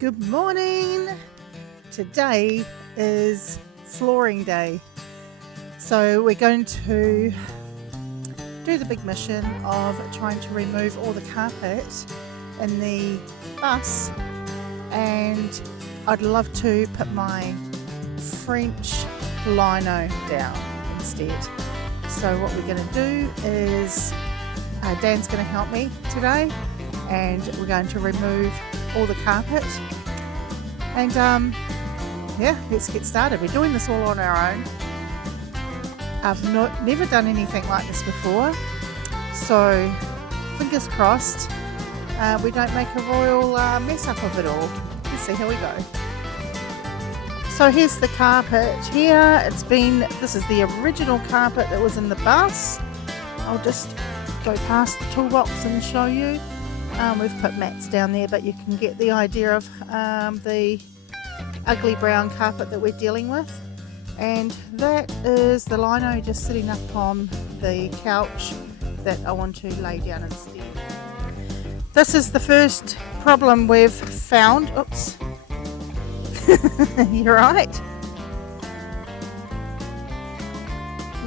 Good morning. Today is flooring day. So we're going to do the big mission of trying to remove all the carpet in the bus, and I'd love to put my French lino down instead. So what we're going to do is Dan's going to help me today, and we're going to remove all the carpet, and yeah, let's get started. We're doing this all on our own. I've never done anything like this before, so fingers crossed we don't make a royal mess up of it all. Let's see how we go. So here's the carpet here. This is the original carpet that was in the bus. I'll just go past the toolbox and show you. We've put mats down there, but you can get the idea of the ugly brown carpet that we're dealing with. And that is the lino just sitting up on the couch that I want to lay down instead. This is the first problem we've found. Oops. You're right.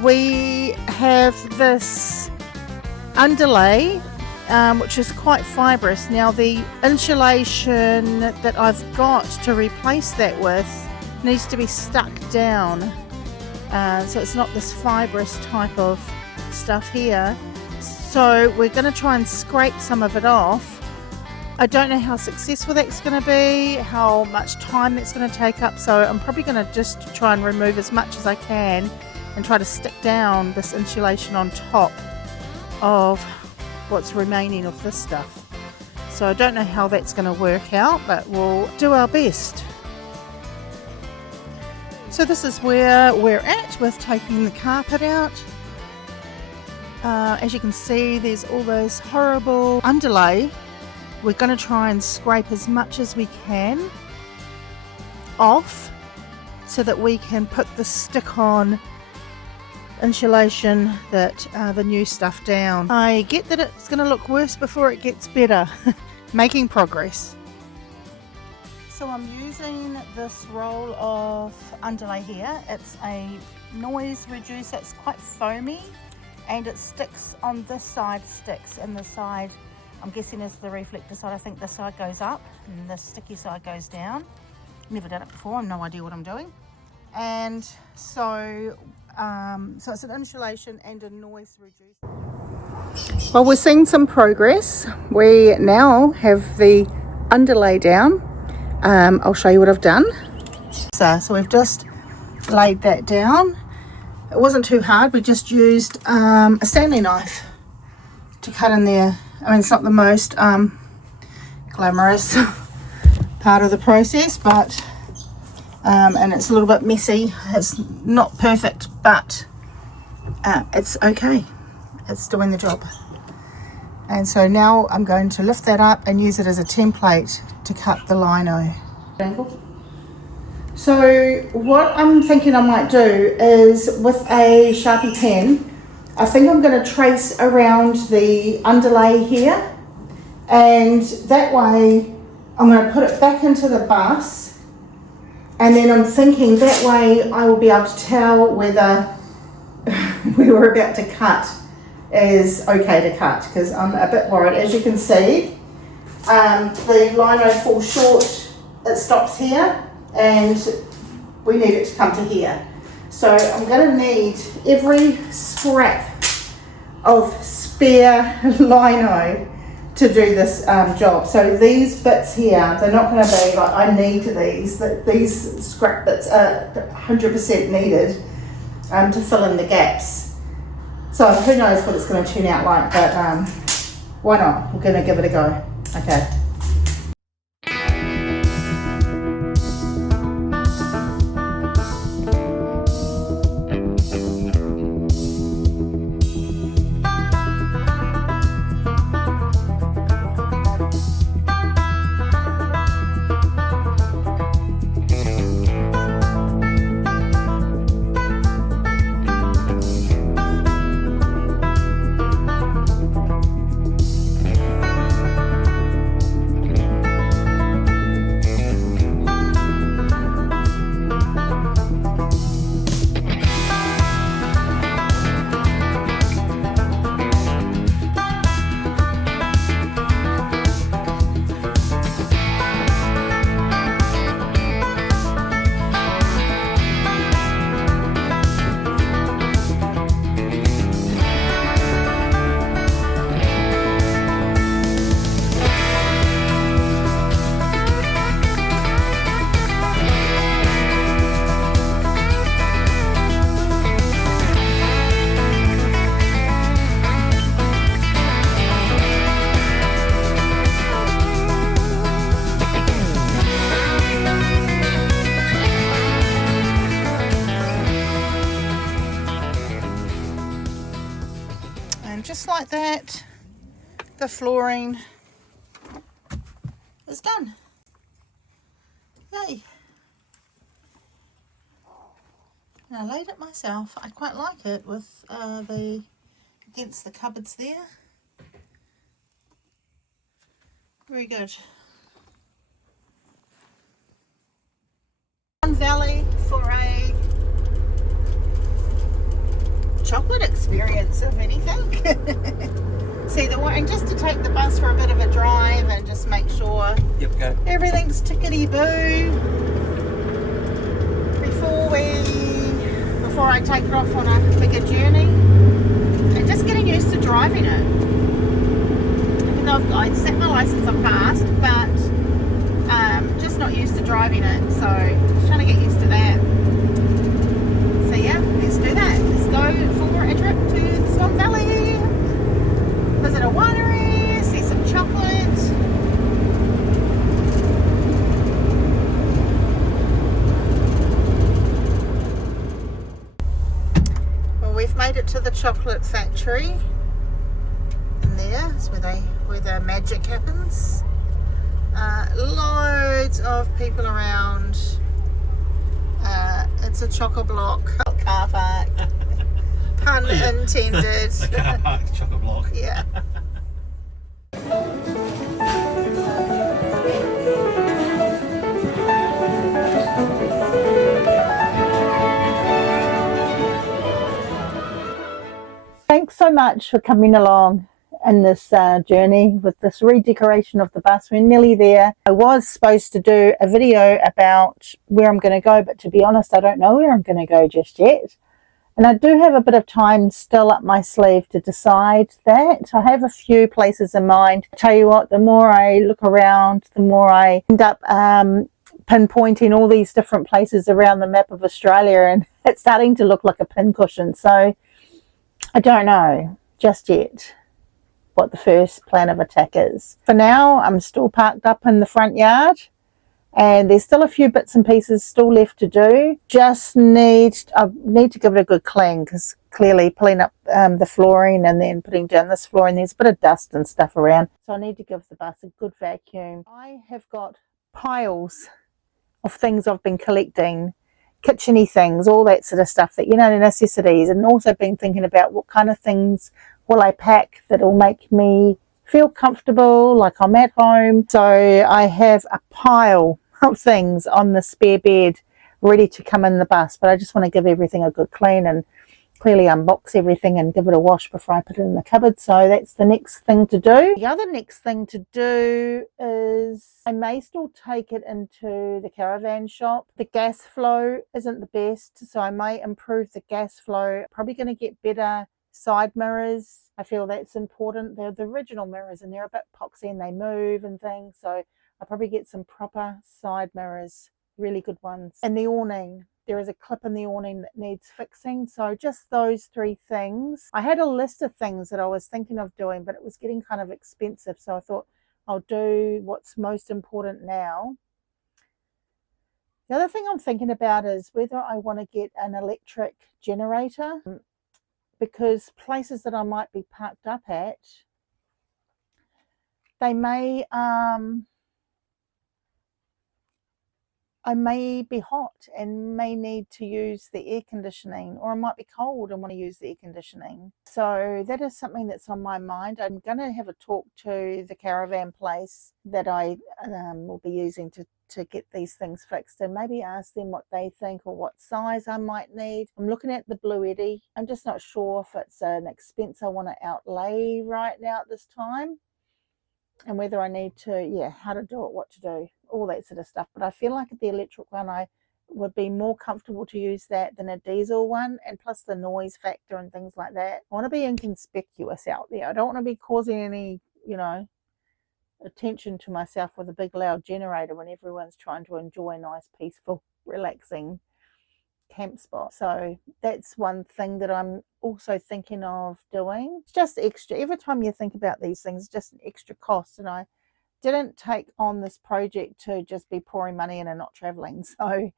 We have this underlay which is quite fibrous. Now the insulation that I've got to replace that with needs to be stuck down, so it's not this fibrous type of stuff here. So we're going to try and scrape some of it off. I don't know how successful that's going to be, how much time that's going to take up, so I'm probably going to just try and remove as much as I can and try to stick down this insulation on top of what's remaining of this stuff. So I don't know how that's going to work out, but we'll do our best. So this is where we're at with taking the carpet out. As you can see, there's all this horrible underlay. We're going to try and scrape as much as we can off so that we can put the stick-on insulation, that the new stuff down. I get that it's going to look worse before it gets better. Making progress. So I'm using this roll of underlay here. It's a noise reducer. It's quite foamy and it sticks on this side, sticks, and the side I'm guessing is the reflector side. I think this side goes up and the sticky side goes down. Never done it before, I have no idea what I'm doing. And so it's an insulation and a noise reducer. Well, we're seeing some progress. We now have the underlay down. I'll show you what I've done. So we've just laid that down. It wasn't too hard. We just used a Stanley knife to cut in there. I mean, it's not the most glamorous part of the process, but and it's a little bit messy. It's not perfect, but it's okay. It's doing the job. And so now I'm going to lift that up and use it as a template to cut the lino. So what I'm thinking I might do is, with a Sharpie pen, I think I'm going to trace around the underlay here, and that way I'm going to put it back into the bus, and then I'm thinking that way I will be able to tell whether we were about to cut is okay to cut, because I'm a bit worried. As you can see, the lino falls short, it stops here, and we need it to come to here. So I'm going to need every scrap of spare lino to do this job. So these bits here, they're not going to be like I need these. These scrap bits are 100% needed to fill in the gaps. So who knows what it's going to turn out like, but why not? We're going to give it a go. Okay. that, the flooring is done. Yay. And I laid it myself. I quite like it with against the cupboards there. Very good. Valley for a chocolate experience, if anything. See the one, and just to take the bus for a bit of a drive and just make sure everything's tickety-boo before I take it off on a bigger journey. And just getting used to driving it. Even though I've set my license, I've passed, but just not used to driving it, so just trying to get used to that. So yeah, let's do that. Let's go for a trip to the Swamp Valley, visit a winery, see some chocolate. Well, we've made it to the chocolate factory, and there is where the magic happens. Loads of people around. It's a chock-a-block car park. Pun intended. A car park chock-a-block. Yeah. Thanks so much for coming along in this journey with this redecoration of the bus. We're nearly there. I was supposed to do a video about where I'm going to go, but to be honest, I don't know where I'm going to go just yet. And I do have a bit of time still up my sleeve to decide that. I have a few places in mind. I tell you what, the more I look around, the more I end up pinpointing all these different places around the map of Australia, and it's starting to look like a pincushion. So I don't know just yet what the first plan of attack is. For now, I'm still parked up in the front yard, and there's still a few bits and pieces still left to do. I need to give it a good clean, because clearly pulling up the flooring and then putting down this flooring, there's a bit of dust and stuff around. So I need to give the bus a good vacuum. I have got piles of things I've been collecting, kitcheny things, all that sort of stuff that, the necessities, and also been thinking about what kind of things will I pack that will make me feel comfortable, like I'm at home. So I have a pile of things on the spare bed ready to come in the bus, but I just want to give everything a good clean and clearly unbox everything and give it a wash before I put it in the cupboard. So that's the next thing to do. The other next thing to do is I may still take it into the caravan shop. The gas flow isn't the best, so I may improve the gas flow. Probably going to get better side mirrors. I feel that's important. They're the original mirrors and they're a bit poxy and they move and things, so I'll probably get some proper side mirrors, really good ones. And the awning, there is a clip in the awning that needs fixing. So just those three things. I had a list of things that I was thinking of doing, but it was getting kind of expensive, so I thought I'll do what's most important now. The other thing I'm thinking about is whether I want to get an electric generator, because places that I might be parked up at, they may I may be hot and may need to use the air conditioning, or I might be cold and want to use the air conditioning. So that is something that's on my mind. I'm going to have a talk to the caravan place that I will be using to get these things fixed, and maybe ask them what they think or what size I might need. I'm looking at the Blue Eddy. I'm just not sure if it's an expense I want to outlay right now at this time, and whether I need to, how to do it, what to do, all that sort of stuff. But I feel like the electric one, I would be more comfortable to use that than a diesel one, and plus the noise factor and things like that. I want to be inconspicuous out there. I don't want to be causing any, attention to myself with a big loud generator when everyone's trying to enjoy a nice, peaceful, relaxing camp spot. So that's one thing that I'm also thinking of doing. It's just extra. Every time you think about these things, it's just an extra cost, and I didn't take on this project to just be pouring money in and not traveling. So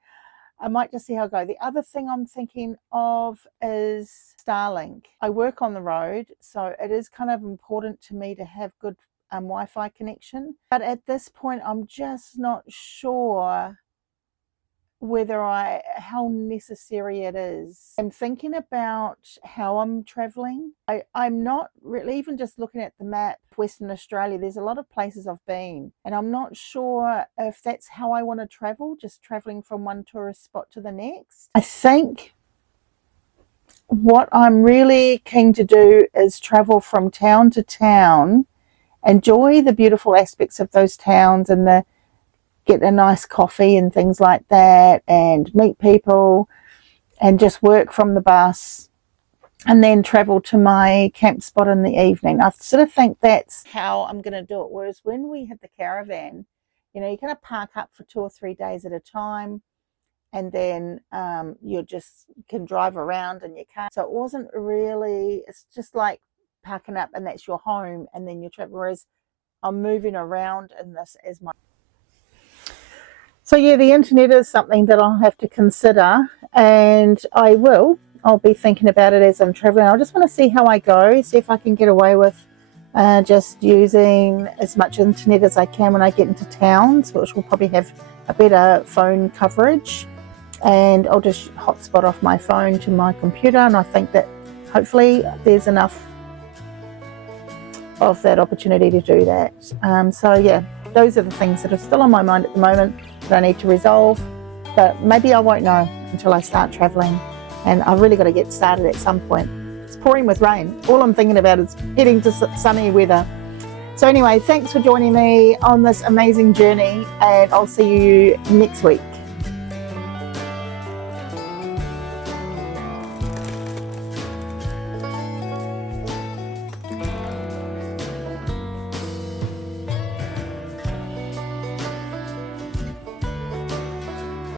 I might just see how I go. The other thing I'm thinking of is Starlink. I work on the road, so it is kind of important to me to have good Wi-Fi connection. But at this point, I'm just not sure how necessary it is. I'm thinking about how I'm traveling. I'm not really, even just looking at the map, Western Australia, there's a lot of places I've been, and I'm not sure if that's how I want to travel, just traveling from one tourist spot to the next. I think what I'm really keen to do is travel from town to town, enjoy the beautiful aspects of those towns and get a nice coffee and things like that, and meet people and just work from the bus, and then travel to my camp spot in the evening. I sort of think that's how I'm going to do it. Whereas when we had the caravan, you know, you're going to park up for 2 or 3 days at a time, and then you just can drive around in your car. So it wasn't really, it's just like parking up and that's your home, and then you travel. Whereas I'm moving around in this as my... So yeah, the internet is something that I'll have to consider, and I'll be thinking about it as I'm traveling. I just want to see how I go, see if I can get away with just using as much internet as I can when I get into towns, which will probably have a better phone coverage, and I'll just hotspot off my phone to my computer, and I think that hopefully there's enough of that opportunity to do that. So yeah, those are the things that are still on my mind at the moment that I need to resolve, but maybe I won't know until I start traveling, and I've really got to get started at some point. It's pouring with rain. All I'm thinking about is heading to sunny weather. So anyway, thanks for joining me on this amazing journey, and I'll see you next week.